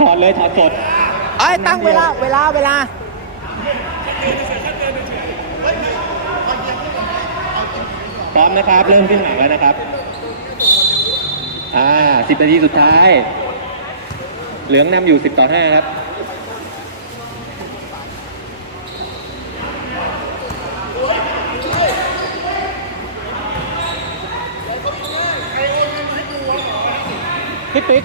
ถอดเลยถอดสดเอ้ยตั้งเวลาเวลาเวลาพร้อมนะครับ เริ่มขึ้นหลังแล้วนะครับ อ่าสิบนาทีสุดท้าย เหลืองนำอยู่สิบต่อห้าครับพี่ปิ๊ก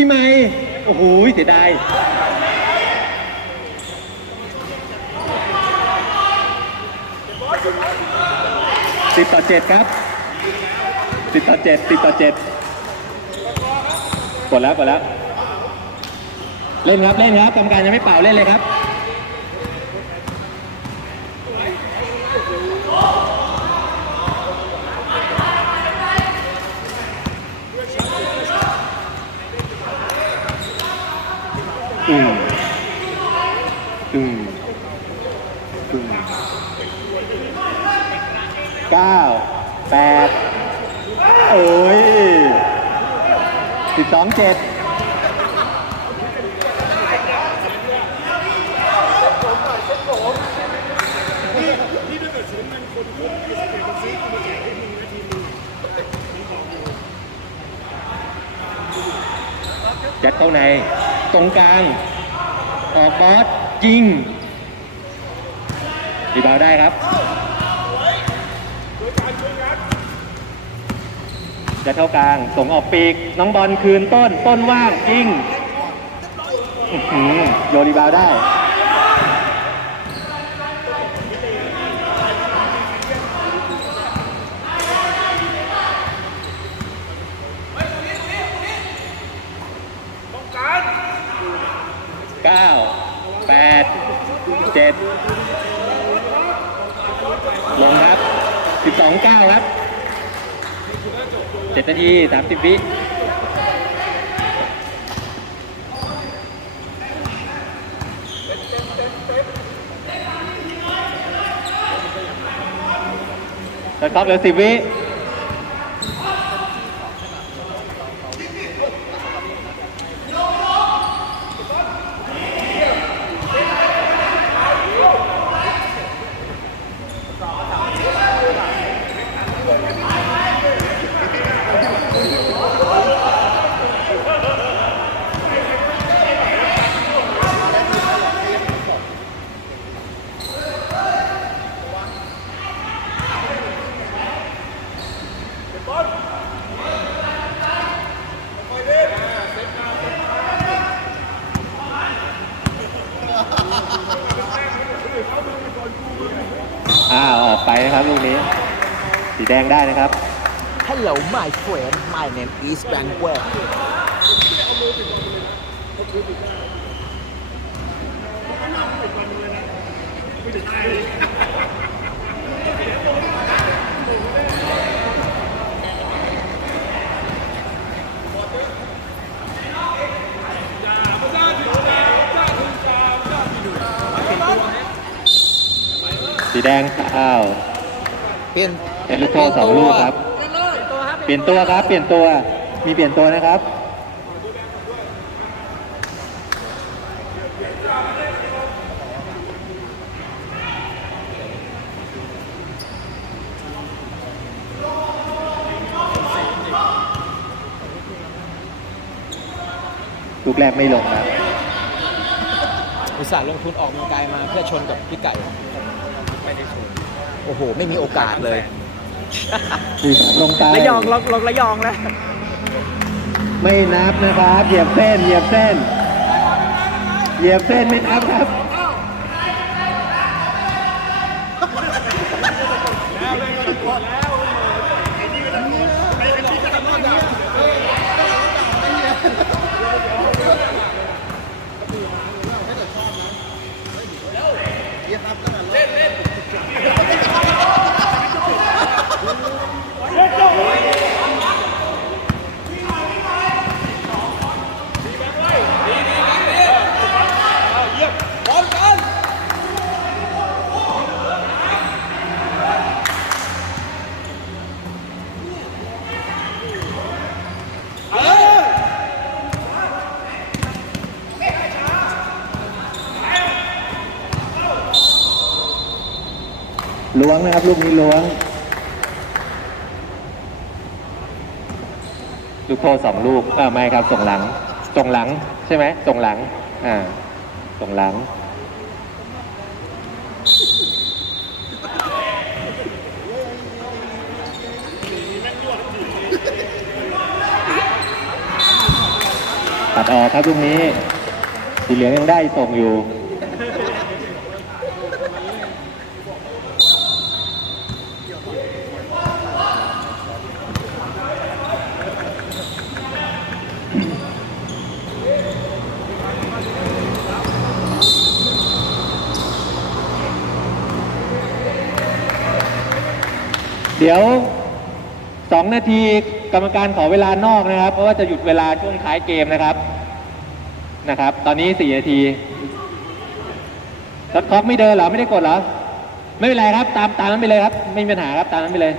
พี่ไม่โอ้โหเสียดาย สิบต่อเจ็ดครับสิบต่อเจ็ดสิบต่อเจ็ดกดแล้วกดแล้ว เล่นครับเล่นครับกรรมการยังไม่เป่าเล่นเลยครับ อืมอืมอืมเก้าแปดโอ้ยสิบสอง เจ็ดยัดเข้าใน ตรงกลาง ออกบอสยิงรีบาวได้ครับ จะเท่ากลาง ส่งออกปีก น้องบอลคืนต้น ต้นว่างยิงโยนรีบาวได้ เก้า แปด เจ็ด ลงครับสิบสองเก้าครับ เจ็ดนาทีสามสิบวิแล้วครับเหลือสิบวิ นะครับลูกนี้ สีแดงได้นะครับ Hello my friend my name is Banquet สีแดงอ้าวเป ลี่ยนเป็นลูกโทษสองลูกครับ เปลี่ยนตัวครับ เปลี่ยนตัว มีเปลี่ยนตัวนะครับ ลูกแรกไม่ลงนะอุตส่าห์ลงทุนออกกำลังกายมาเพื่อชนกับพี่ไก่ โอ้โห ไม่มีโอกาสเลย ลงตายระยองลงลงระยองแล้วไม่นับนะครับเหยียบเส้นเหยียบเส้นเหยียบเส้นไม่นับครับเล้วงนะครับ ลูกนี้ล้วง ลูกโทษสองลูกเออไม่ครับส่งหลังส่งหลังใช่ไหมส่งหลังอ่าส่งหลัง ตัดออกครับลูกนี้สีเหลืองยังได้ส่งอยู่ เดี๋ยวสองนาทีกรรมการขอเวลานอกนะครับ เพราะว่าจะหยุดเวลาช่วงท้ายเกมนะครับนะครับ ตอนนี้สี่นาทีช็อตคล็อกไม่เดินเหรอไม่ได้กดเหรอไม่เป็นไรครับ ตามตามนั้นไปเลยครับ ไม่มีปัญหาครับตามนั้นไปเลย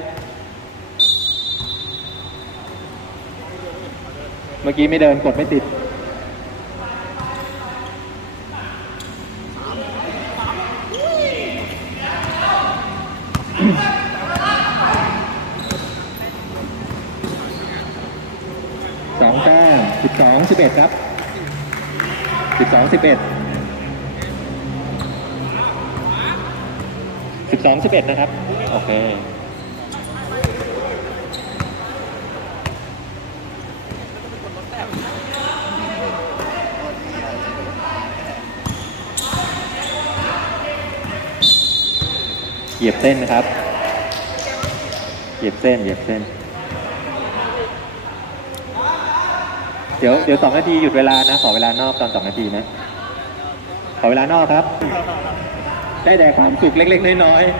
เมื่อกี้ไม่เดินกดไม่ติด 12 11 ครับ 12 11 12 11 นะครับ โอเคเหยียบเส้นนะครับ เหยียบเส้น เหยียบเส้น เดี๋ยวเดี๋ยวสองนาทีหยุดเวลานะ ขอเวลานอกตอนสองนาทีนะ ขอเวลานอกครับ ได้แต่ความสุขเล็ก ๆ น้อยๆ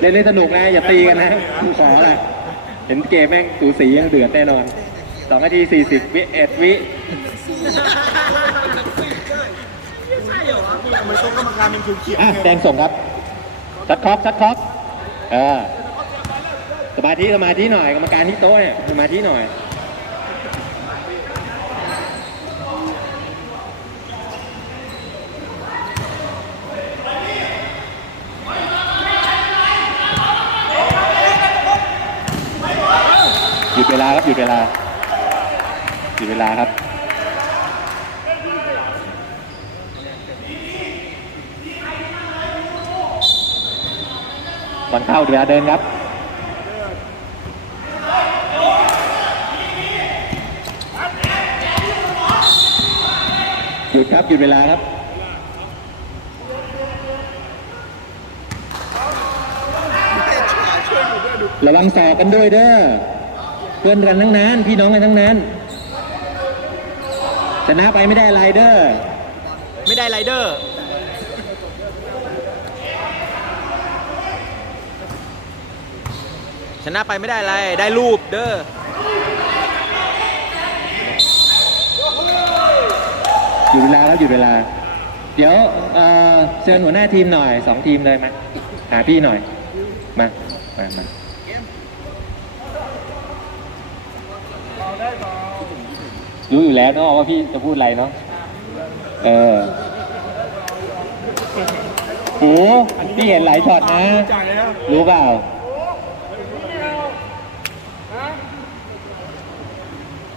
เล่นเล่นสนุกนะ อย่าตีกันนะกูขอแหละเห็นเกมแม่งสูสียังเดือดแน่นอนสองนาทีสี่สิบวิเอ็ดวิทำไมต้องกรรมการเป็นเขียวอะแดงส่งครับชัดครอบชัดครอบเออ สมาธิสมาธิหน่อยกรรมการที่โต๊ะเนี่ยสมาธิหน่อยหยุดเวลาครับหยุดเวลาหยุดเวลาครับบอลเข้าเวลาเดินครับ หยุดครับหยุดเวลาครับระวังสอกกันด้วยเด้อเพื่อนกันทั้งนั้น พี่น้องกันทั้งนั้น ชนะไปไม่ได้ไรเด้อไม่ได้ไรเดอร์ชนะไปไม่ได้ไรได้รูปเด้อ ยุดเวลาแล้วหยุดเวลา เดี๋ยวเอ่อเชิญหัวหน้าทีมหน่อยสองทีมเลยมาหาพี่หน่อย มามามารู้อยู่แล้วเนาะว่าพี่จะพูดอะไรเนาะเออโอ้พี่เห็นหลายช็อตนะ รู้เปล่า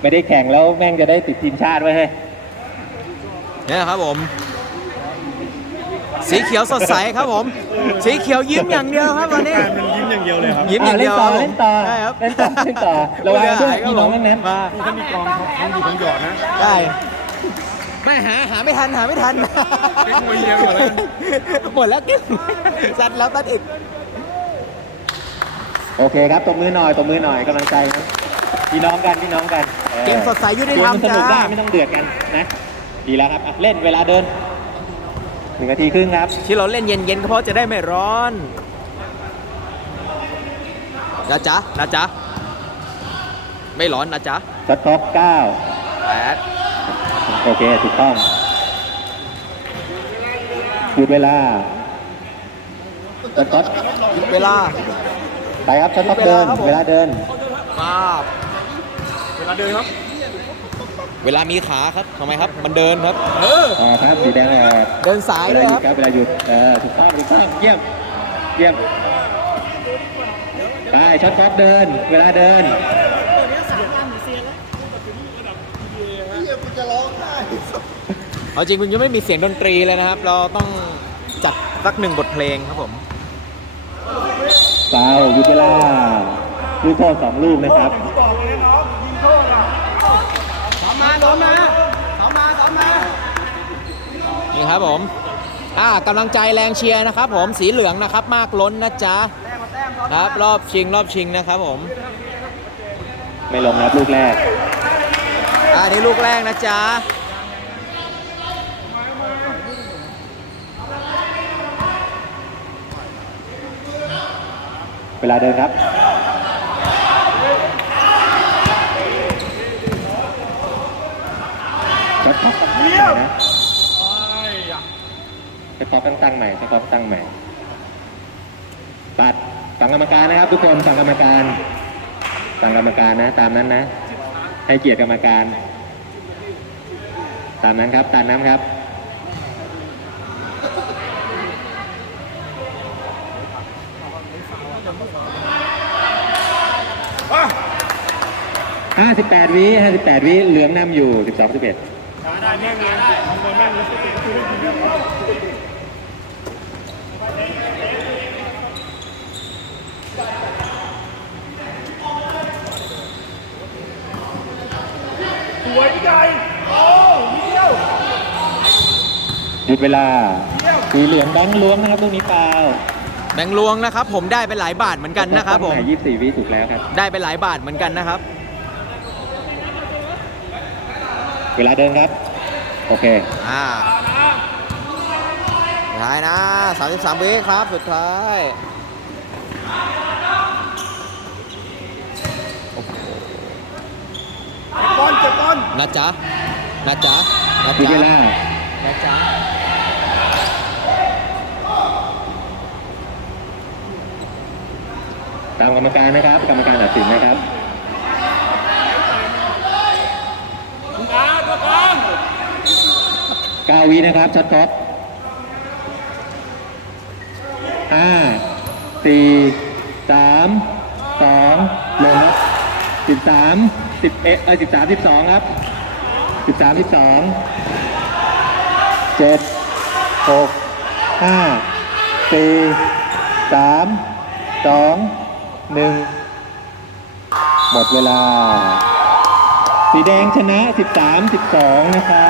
ไม่ได้แข่งแล้วแม่งจะได้ติดทีมชาติไว้ให้ เนี่ยครับผม สีเขียวสดใสครับผม สีเขียวยิ้มอย่างเดียวครับวันนี้ การมันยิ้มอย่างเดียวเลยครับยิ้มอย่างเดียวอะครับผมเล่นต่อใช่ครับเล่นต่อเล่นต่อระวังด้วยพี่น้องทั้งนั้น มาถ้ามีกองเขาเขาอยู่ทั้งหยอดนะ ได้ไม่หาหาไม่ทันหาไม่ทันเก๊กมวยเฮียหมดแล้ว หมดแล้วกิ๊บซัดแล้วตัดอีกโอเคครับตบมือหน่อยตบมือหน่อยกำลังใจนะพี่น้องกันพี่น้องกันออเกมสดใสยุติธรรมเกนสนุกได้จ้า ไม่ต้องเดือดกันนะ ดีแล้วครับอะเล่นเวลาเดินหนึ่งนาทีครึ่งครับที่เราเล่นเย็นๆก็เพราะจะได้ไม่ร้อนนะจ๊ะนะจ๊ะไม่ร้อนนะจ๊ะสต็อกเก้าแปดโอเคถูกต้องหยุดเวลาสต็อกเวลา ไปครับสต็อกเดินหยุดเวเวลาลาครับผมเดิน มาบเวลาเดินครับ เเวลามีขาครับทำไมครับ มันเดินครับ เออออกครับสีแดงออกเดินสายเวเลลายหคยุรัดบครับเวลาหยุดเออถูกต้องถูกต้องเยี่ยมเยี่ยมไปช็อตคล็อกเดิน เวลาเดินเอาจริงคุณยังไม่มีเสียงดนตรีเลยนะครับ เราต้องจัดสักหนึ่งบทเพลงครับผมฟาวหยุดเวลาลูกโทษสองลูกนะครับนี่ ครับผมอ่ากำลังใจแรงเชียร์นะครับ ผมสีเหลืองนะครับมากล้นนะจ๊ะครับรอบชิงรอบชิงนะครับผม ไม่ลงนะครับลูกแรกอ่านี่ลูกแรกนะจ๊ะเวลาเดินครับ ช็อตคล็อกตั้งใหม่นะช็อ ตั้งใหม่ช็อตคล็อกตั้งใหม่ตัดฟังกรรมการนะครับ ทุกคนฟังกรรมการฟังกรรมการนะ ตามนั้นนะ ให้เกียรติกรรมการ ตามนั้นครับตามนั้นครับ58วิ58วิเหลืองนำอยู่12 11ได้แม่งเลยทำบอลแม่งเลยสว ใหญ่โอ้เดียวหยุดเวลาสีเหลืองแบงค์ล้วงนะครับลูกนี้เปล่าแบงค์ลวงนะครับ ผมได้ไปหลายบาทเหมือนกันนะครับผม ยี่สิบสี่วิถูกแล้วครับ ได้ไปหลายบาทเหมือนกันนะครับ เวลาเดินครับ โอเค อ่าสุดท้ายนะ 33วิครับ สุดท้าย บอลเจ็บบอล นะจ๊ะนะจ๊ะนะหยุดจ๊ะเวลานะจ๊ะตามกรรมการนะครับ กรรมการตัดสินนะครับอาตัวกลาง9วินะครับช็อตคล็อกห้าสี่สามสองลงครับสิบสาม สิบเอเออสิบสามสิบสองครับสิบสามสิบสองเจ็ดหกห้าสี่สามสองหนึ่งหมดเวลา สีแดงชนะ 13 12 นะครับ